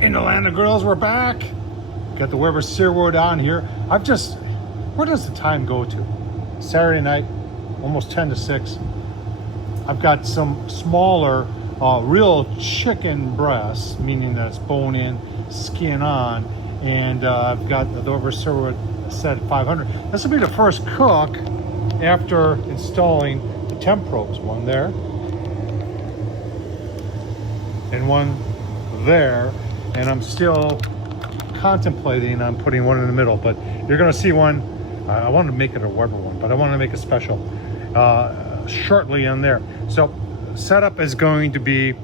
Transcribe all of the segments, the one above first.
In the land of grills, we're back. Got the Weber Searwood on here. Where does the time go to? Saturday night, almost 10 to 6. I've got some smaller, real chicken breasts, meaning that it's bone in, skin on, and I've got the Weber Searwood set at 500. This will be the first cook after installing the Temp Probes. One there, and one there. And I'm still contemplating on putting one in the middle, but you're gonna see one. I want to make it a Weber one, but I want to make it special shortly in there. So setup is going to be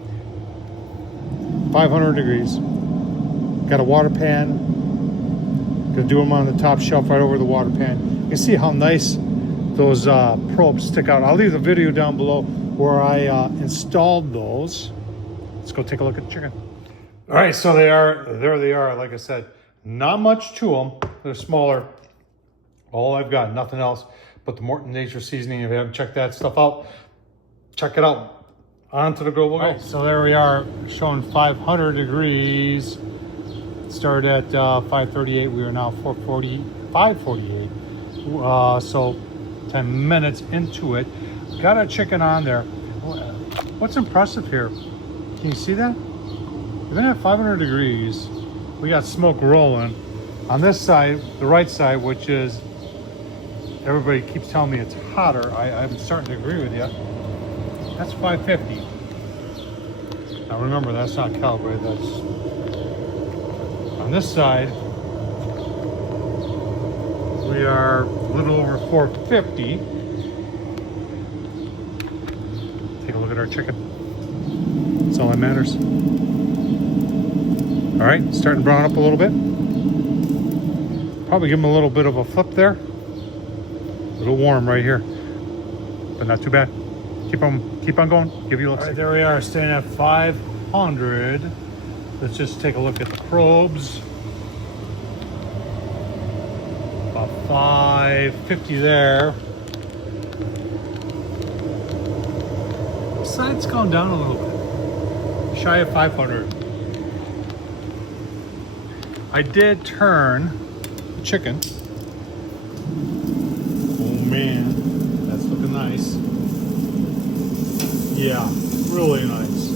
500 degrees. Got a water pan. Gonna do them on the top shelf right over the water pan. You can see how nice those probes stick out. I'll leave the video down below where I installed those. Let's go take a look at the chicken. All right, so there they are. Like I said, not much to them. They're smaller. All I've got, nothing else but the Morton Nature Seasoning. If you haven't checked that stuff out, check it out. On to the grill we'll go. Right, so there we are, showing 500 degrees. Started at 538. We are now 548. So 10 minutes into it. Got a chicken on there. What's impressive here? Can you see that? Even at 500 degrees, we got smoke rolling. On this side, the right side, which is, everybody keeps telling me it's hotter. I'm starting to agree with you. That's 550. Now remember, that's not calibrated, that's... On this side, we are a little over 450. Take a look at our chicken. That's all that matters. All right, starting to brown up a little bit. Probably give them a little bit of a flip there. A little warm right here, but not too bad. Keep on going. Give you a look. All right, there we are, staying at 500. Let's just take a look at the probes. About 550 there. Side's gone down a little bit. Shy of 500. I did turn the chicken. Oh man, that's looking nice. Yeah, really nice.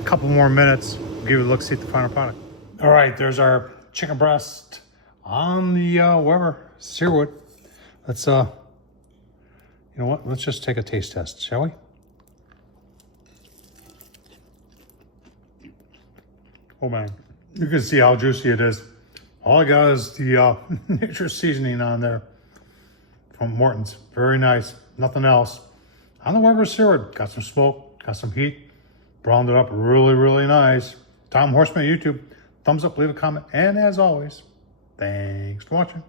A couple more minutes, we'll give you a look, see at the final product. All right, there's our chicken breast on the Weber Searwood. Let's you know what? Let's just take a taste test, shall we? Oh man, you can see how juicy it is. All I got is the Nature Seasoning on there from Morton's. Very nice, nothing else. On the Weber Searwood, got some smoke, got some heat, browned it up really, really nice. Tom Horsman, YouTube. Thumbs up, leave a comment, and as always, thanks for watching.